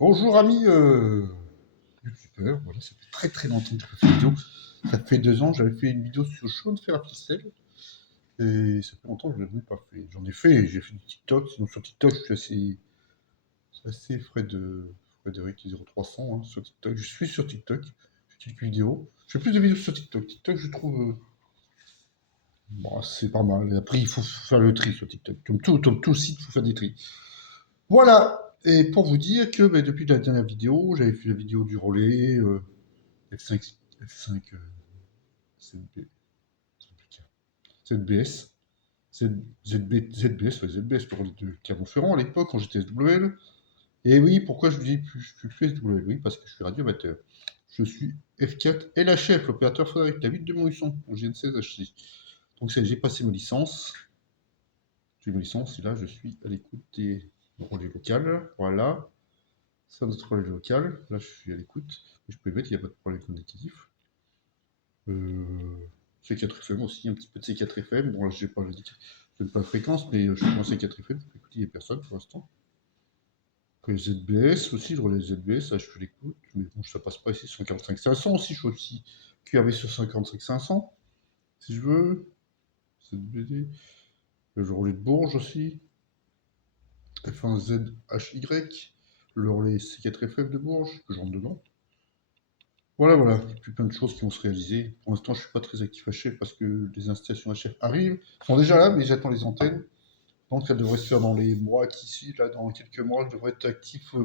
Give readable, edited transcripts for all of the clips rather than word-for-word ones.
Bonjour amis youtubeurs, voilà, ça fait très très longtemps que j'ai pas fait de vidéo. Ça fait 2 ans, j'avais fait une vidéo sur Shaun de fer à ficelle, et ça fait longtemps que je ne l'avais pas fait. J'en ai fait, j'ai fait du TikTok, sinon sur TikTok je suis assez Frédéric 0300 hein, sur TikTok. Je suis sur TikTok, j'ai quelques vidéos. Je fais plus de vidéos sur TikTok. TikTok je trouve, bon, c'est pas mal. Et après il faut faire le tri sur TikTok. Comme tout site, il faut faire des tris. Voilà. Et pour vous dire que depuis la dernière vidéo, j'avais fait la vidéo du relais, F5, F5 ZB, ZBS, ZBS, ouais, ZBS pour le de Clermont-Ferrand à l'époque quand j'étais SWL. Et oui, pourquoi je vous dis plus, je suis plus SWL? Oui, parce que je suis radioamateur. Je suis F4 LHF, l'opérateur Frédéric David de Montluçon, en GN16 H6. Donc j'ai passé ma licence. J'ai ma licence et là je suis à l'écoute des relais locales. Voilà. C'est notre relais local. Là je suis à l'écoute. Je peux mettre, il n'y a pas de problème cognitif. C4FM aussi, un petit peu de C4FM. Bon, là, j'ai pas, dit que je donne pas la fréquence, mais je suis en C4FM. Écoutez, il n'y a personne pour l'instant. Que les ZBS aussi, le relais ZBS, là, je fais l'écoute. Mais bon, ça passe pas ici, 145-500 aussi. Je suis aussi QRV sur 145-500, si je veux. ZBD. Le relais de Bourges aussi. F1ZHY. Le relais C4FM de Bourges, que je rentre dedans. Voilà, voilà, et puis plein de choses qui vont se réaliser. Pour l'instant, je ne suis pas très actif HF parce que les installations HF arrivent, sont déjà là, mais j'attends les antennes. Donc ça devrait se faire dans les mois qui suivent, là, dans quelques mois, je devrais être actif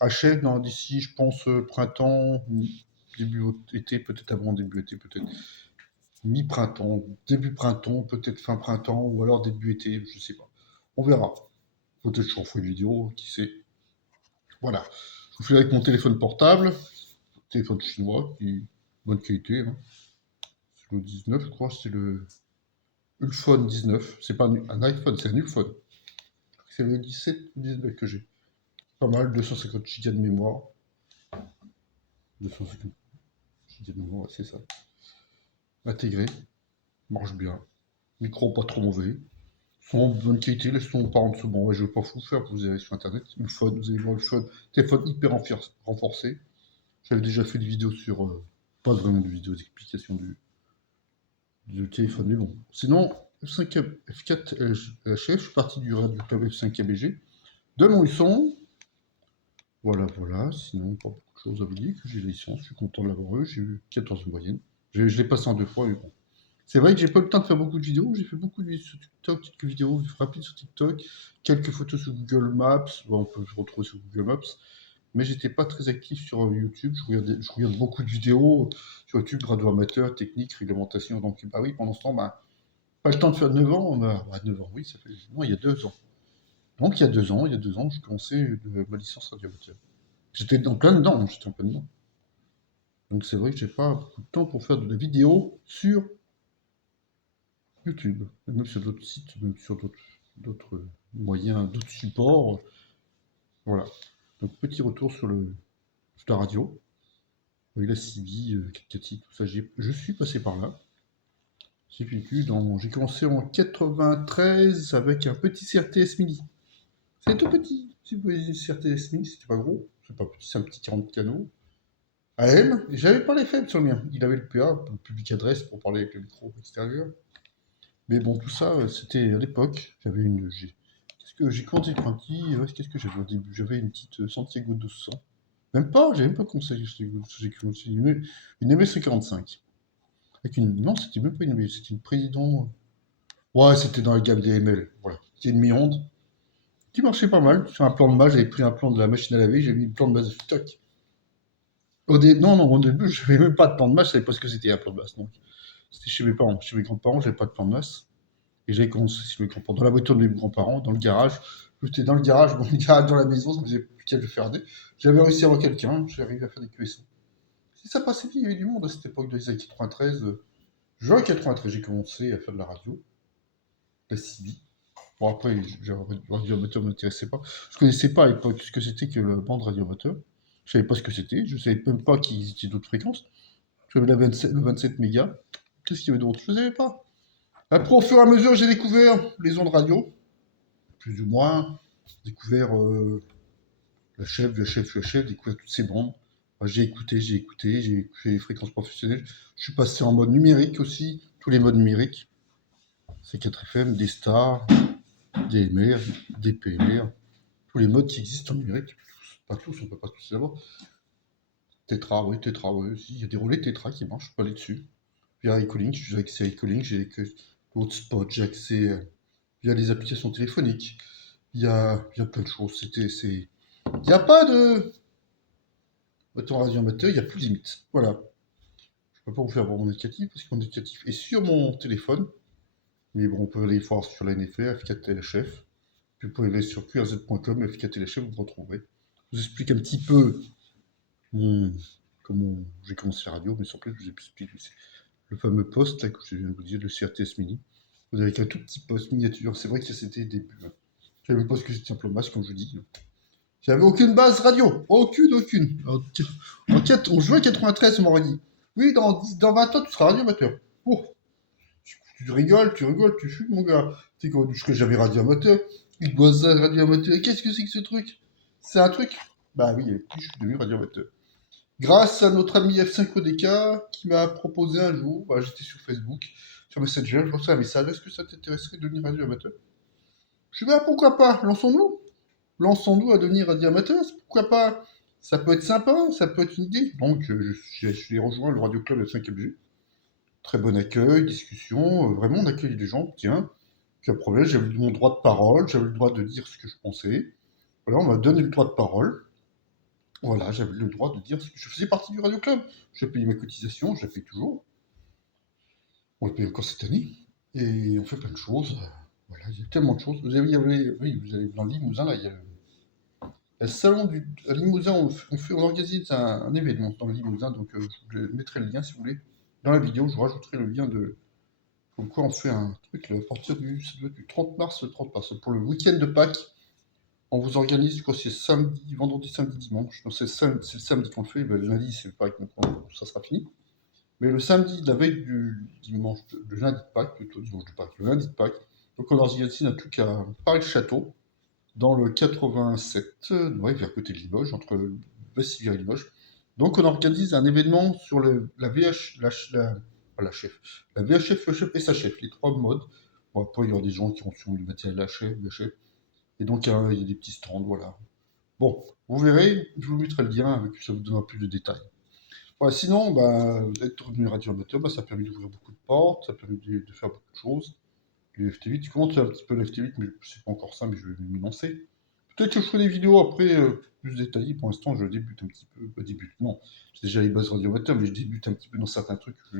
HF d'ici, je pense, printemps, début été, peut-être avant début été, peut-être mi-printemps, début printemps, peut-être fin printemps, ou alors début été, je sais pas. On verra. Peut-être que je referai une vidéo, qui sait. Voilà. Je vous fais avec mon téléphone portable, téléphone chinois, qui est bonne qualité, hein. Le 19, je crois, c'est le Ulfone 19. C'est pas un iPhone, c'est un Ulfone. C'est le 17 ou 19 que j'ai. Pas mal, 250 Go de mémoire. 250 Go de mémoire, ouais, c'est ça. Intégré, marche bien. Micro pas trop mauvais. Son en bonne qualité, les sons pas en dessous. Bon, ouais, je vais pas vous faire, vous allez sur internet. Ulfone, vous allez voir Ulfone. Téléphone hyper renforcé. J'avais déjà fait des vidéos sur. Pas vraiment de vidéos d'explication du téléphone, mais bon. Sinon, F5, F4 HF, je suis parti du Radio Club F5 ABG. De Montluçon. Voilà, voilà. Sinon, pas beaucoup de choses à vous dire que j'ai la licence. Je suis content de l'avoir eu. J'ai eu 14 moyenne. Je l'ai passé en 2 fois, mais bon. C'est vrai que j'ai pas eu le temps de faire beaucoup de vidéos. J'ai fait beaucoup de vidéos sur TikTok, quelques vidéos rapides sur TikTok, quelques photos sur Google Maps. Bon, on peut se retrouver sur Google Maps. Mais j'étais pas très actif sur YouTube. Je regarde beaucoup de vidéos sur YouTube, radio amateur, technique, réglementation. Donc, bah oui, pendant ce temps, bah, pas le temps de faire 9 ans. Bah, 9 ans, oui, ça fait. Non, il y a 2 ans. Donc, il y a 2 ans, j'ai commencé ma licence radio amateur. J'étais en plein dedans, j'étais en plein dedans. Donc c'est vrai que j'ai pas beaucoup de temps pour faire de la vidéo sur YouTube, même sur d'autres sites, même sur d'autres moyens, d'autres supports. Voilà. Donc petit retour sur la radio, oui, la CB, Cathy, tout ça. Je suis passé par là. J'ai commencé en 93 avec un petit CRTS Mini. C'est tout petit. Si vous voyez CRTS Mini, c'était pas gros. C'est pas petit, c'est un petit 40 canaux. AM, j'avais pas les faibles sur le mien. Il avait le PA, le public adresse pour parler avec le micro extérieur. Mais bon, tout ça, c'était à l'époque. Qu'est-ce que j'ai commencé avec un petit. Qu'est-ce que j'avais au début? J'avais une petite Santiago 1200. Même pas, j'avais même pas commencé avec Santiago 1200. J'ai commencé une MS45. Non, c'était même pas une MS, c'était une président. Ouais, c'était dans la gamme des ML. Voilà. C'était une mi-onde qui marchait pas mal. Sur un plan de base, j'avais pris un plan de la machine à laver, j'ai mis le plan de base de stock. Non, non, au début, je n'avais même pas de plan de masse, je savais pas ce que c'était un plan de masse. Donc, c'était chez mes parents. Chez mes grands-parents, j'avais pas de plan de masse. Et j'avais commencé chez mes grands-parents, dans la voiture de mes grands-parents, dans le garage. J'étais dans le garage, bon, le garage dans la maison, ça me faisait plus qu'à le faire. J'avais réussi à avoir quelqu'un, j'ai arrivé à faire des QSO. Si ça passait bien, il y avait du monde à cette époque de les années 93. Juin 93, j'ai commencé à faire de la radio, la CB. Bon, après, radioamateur ne m'intéressait pas. Je connaissais pas à l'époque ce que c'était que la bande radioamateur. Je savais pas ce que c'était, je savais même pas qu'il existait d'autres fréquences. J'avais le 27 mégas. Qu'est-ce qu'il y avait d'autre? Je ne savais pas. Après, au fur et à mesure, j'ai découvert les ondes radio, plus ou moins. Découvert le chef, découvert toutes ces bandes. Enfin, j'ai fait les fréquences professionnelles. Je suis passé en mode numérique aussi, tous les modes numériques. C'est 4FM, des stars, des MR, des PMR, tous les modes qui existent en numérique. Pas tous, on peut pas tous les avoir. Tetra, oui, aussi. Il y a des relais Tetra qui marchent, je peux aller dessus. Via iCalling, j'ai accès à iCalling, j'ai Hotspot, j'ai accès via les applications téléphoniques. Il y a plein de choses. Il n'y a pas de. Autant radio amateur, il n'y a plus de limite. Voilà. Je peux pas vous faire voir mon indicatif parce que mon indicatif est sur mon téléphone. Mais bon, on peut aller voir sur la NFR, F4LHF. Puis vous pouvez aller sur qrz.com, F4LHF, vous me retrouverez. Je vous explique un petit peu mon- comment j'ai commencé la radio, mais sans plus, je vous explique le fameux poste là, que je viens de vous dire, le CRTS Mini. Vous avez qu'un tout petit poste miniature. C'est vrai que c'était le début. Hein. J'avais le poste que c'était un plombage, comme je vous dis. J'avais aucune base radio. Aucune. En juin 93, on m'aurait dit. Oui, dans 20 ans, tu seras radio amateur. Oh, tu rigoles, tu fumes, mon gars. Tu sais quoi, je serais jamais radio amateur. Il doit ça, radio amateur. Qu'est-ce que c'est que ce truc? C'est un truc? Bah oui, et puis je suis devenu radio amateur. Grâce à notre ami F5ODK qui m'a proposé un jour, bah, j'étais sur Facebook, sur Messenger, je reçois un message, est-ce que ça t'intéresserait de devenir radio amateur? Je dis bah pourquoi pas, lançons-nous à devenir radio amateur, pourquoi pas? Ça peut être sympa, ça peut être une idée. Donc je suis rejoint le Radio Club de 5e. Très bon accueil, discussion, vraiment on accueille les gens, tiens, puis après j'avais mon droit de parole, j'avais le droit de dire ce que je pensais. Voilà, on m'a donné le droit de parole. Voilà, j'avais le droit de dire ce que je faisais partie du Radio Club. J'ai payé mes cotisations, je les paye toujours. On les paye encore cette année. Et on fait plein de choses. Voilà, il y a tellement de choses. Oui, vous avez dans le Limousin, là, il y a le salon à Limousin, on organise un événement dans le Limousin, donc je mettrai le lien si vous voulez. Dans la vidéo, je rajouterai le lien de. Comme quoi on fait un truc là, à partir du 30 mars, pour le week-end de Pâques. On vous organise, je crois que c'est samedi, vendredi, samedi, dimanche. Non, c'est le samedi qu'on le fait, ben, le lundi c'est le Pâques, donc ça sera fini. Mais le samedi, la veille du dimanche, le lundi de Pâques, plutôt dimanche de Pâques, le lundi de Pâques, donc on organise un truc à Paris-Château, dans le 87, ouais, vers côté de Limoges, entre Bastille et Limoges. Donc on organise un événement sur la VH, pas la chef, la VHF, le chef et sa chef, les trois modes. Bon, après, il y aura des gens qui ont sur le matériel la chef, VHF. Et donc il y a des petits stands, voilà. Bon, vous verrez, je vous mettrai le lien, avec, ça vous donnera plus de détails. Ouais, sinon, bah, être devenu radio amateur, bah, ça a permis d'ouvrir beaucoup de portes, ça a permis de faire beaucoup de choses. Le FT8, tu commences un petit peu le FT8, mais c'est pas encore ça, mais je vais m'y lancer. Peut-être que je ferai des vidéos après plus détaillées. Pour l'instant, je débute un petit peu. Pas débute, non. J'ai déjà les bases radio amateurs, mais je débute un petit peu dans certains trucs que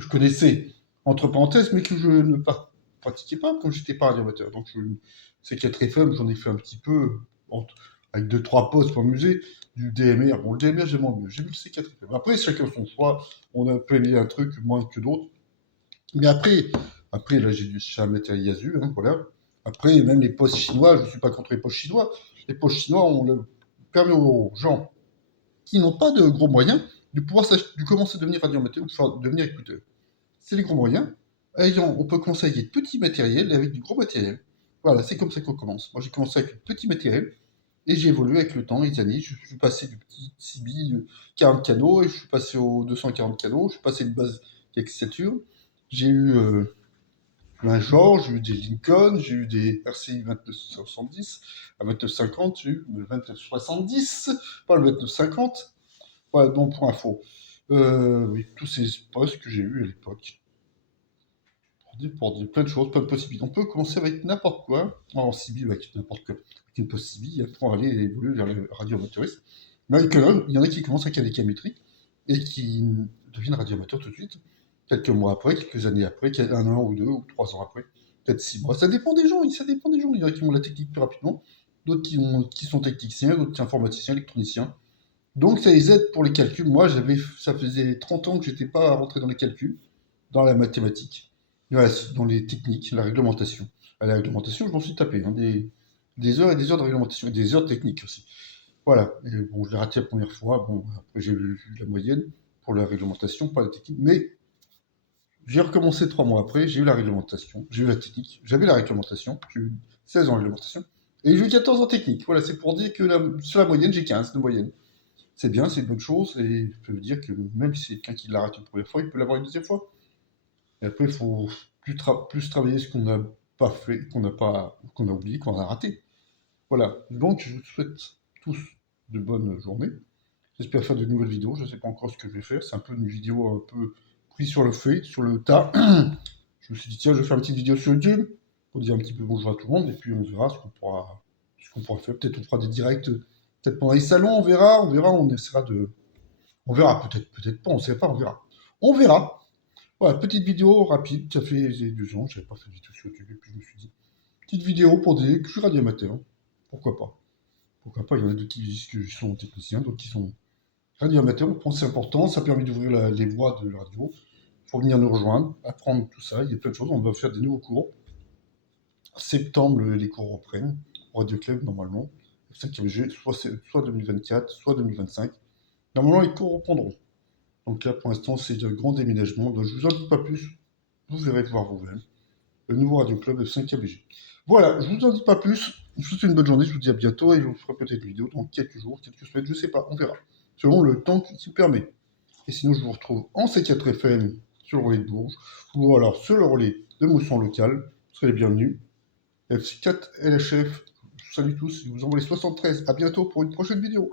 je connaissais entre parenthèses, mais que je ne pratiquais pas quand j'étais pas radio amateur. Donc, c'est 4FM, j'en ai fait un petit peu avec 2-3 postes pour m'amuser. Du DMR. Bon, le DMR, j'aime mieux. J'ai vu le C4FM. Après, chacun son choix. On a appelé un truc moins que d'autres. Mais après là, j'ai un matériel Yasu, hein, voilà. Après, même les postes chinois, je ne suis pas contre les postes chinois. Les postes chinois, on le permet aux gens qui n'ont pas de gros moyens de pouvoir de commencer à devenir radioamateur ou de devenir écouteur. C'est les gros moyens. On peut commencer avec des petits matériels et avec du gros matériel. Voilà, c'est comme ça qu'on commence. Moi, j'ai commencé avec du petit matériel et j'ai évolué avec le temps, les années. Je suis passé du petit CB 40 canaux et je suis passé aux 240 canaux. Je suis passé de base avec signature. J'ai eu un George, j'ai eu des Lincoln, j'ai eu des RCI 2970, à 2950, j'ai eu le 2970, pas le 2950. Voilà, bon, pour info. Oui, tous ces postes que j'ai eus à l'époque. Pour dire plein de choses, plein de possibilités. On peut commencer avec n'importe quoi, en CB avec n'importe quoi, avec une post CB, et après on va aller évoluer vers les radios amateuristes. Mais il y en a qui commencent avec la décamétrie et qui deviennent radioamateurs tout de suite, quelques mois après, quelques années après, un an ou deux ou 3 ans après, peut-être 6 mois. Ça dépend des gens, ça dépend des gens. Il y en a qui ont la technique plus rapidement, d'autres qui sont techniciens, d'autres qui sont informaticiens, électroniciens. Donc ça les aide pour les calculs. Moi, ça faisait 30 ans que j'étais pas rentré dans les calculs, dans la mathématique, dans les techniques, la réglementation. À la réglementation, je m'en suis tapé, hein, des heures et des heures de réglementation, et des heures techniques aussi. Voilà. Et bon, je l'ai raté la première fois. Bon, après, j'ai vu la moyenne pour la réglementation, pas la technique. Mais j'ai recommencé 3 mois après. J'ai eu la réglementation, j'ai eu la technique, j'avais la réglementation. J'ai eu 16 ans de réglementation. Et j'ai eu 14 en technique. Voilà, c'est pour dire que sur la moyenne, j'ai 15 de moyenne. C'est bien, c'est une bonne chose, et ça veut dire que même si c'est quelqu'un qui l'a raté une première fois, il peut l'avoir une deuxième fois. Et après, il faut plus travailler ce qu'on n'a pas fait, qu'on a oublié, qu'on a raté. Voilà. Donc, je vous souhaite tous de bonnes journées. J'espère faire de nouvelles vidéos. Je ne sais pas encore ce que je vais faire. C'est un peu une vidéo un peu prise sur le fait, sur le tas. Je me suis dit, tiens, je vais faire une petite vidéo sur YouTube pour dire un petit peu bonjour à tout le monde. Et puis, on verra ce qu'on pourra faire. Peut-être on fera des directs, peut-être pendant les salons, on essaiera de. On verra, peut-être pas, on ne sait pas, on verra. On verra. Voilà, petite vidéo rapide, ça fait 2 ans, je n'avais pas fait de vidéo sur YouTube, et puis je me suis dit, petite vidéo pour dire que je suis radioamateur, pourquoi pas. Pourquoi pas, il y en a d'autres qui disent qu'ils sont techniciens, d'autres qui sont radioamateurs, on pense que c'est important, ça permet d'ouvrir les voies de la radio, il faut venir nous rejoindre, apprendre tout ça, il y a plein de choses, on va faire des nouveaux cours. En septembre, les cours reprennent, au Radio Club normalement, c'est ça qui est soit 2024, soit 2025. Normalement, les cours reprendront. Donc là, pour l'instant, c'est un grand déménagement, donc je vous en dis pas plus, vous verrez voir vous-même. Le nouveau Radio Club F5KBG. Voilà, je vous en dis pas plus. Je vous souhaite une bonne journée, je vous dis à bientôt et je vous ferai peut-être une vidéo dans quelques jours, quelques semaines, je sais pas, on verra. Selon le temps qui permet. Et sinon, je vous retrouve en C4 FM sur le relais de Bourges ou alors sur le relais de Mousson local. Vous serez les bienvenus. FC4 LHF, je vous salue tous, je vous envoie les 73. À bientôt pour une prochaine vidéo.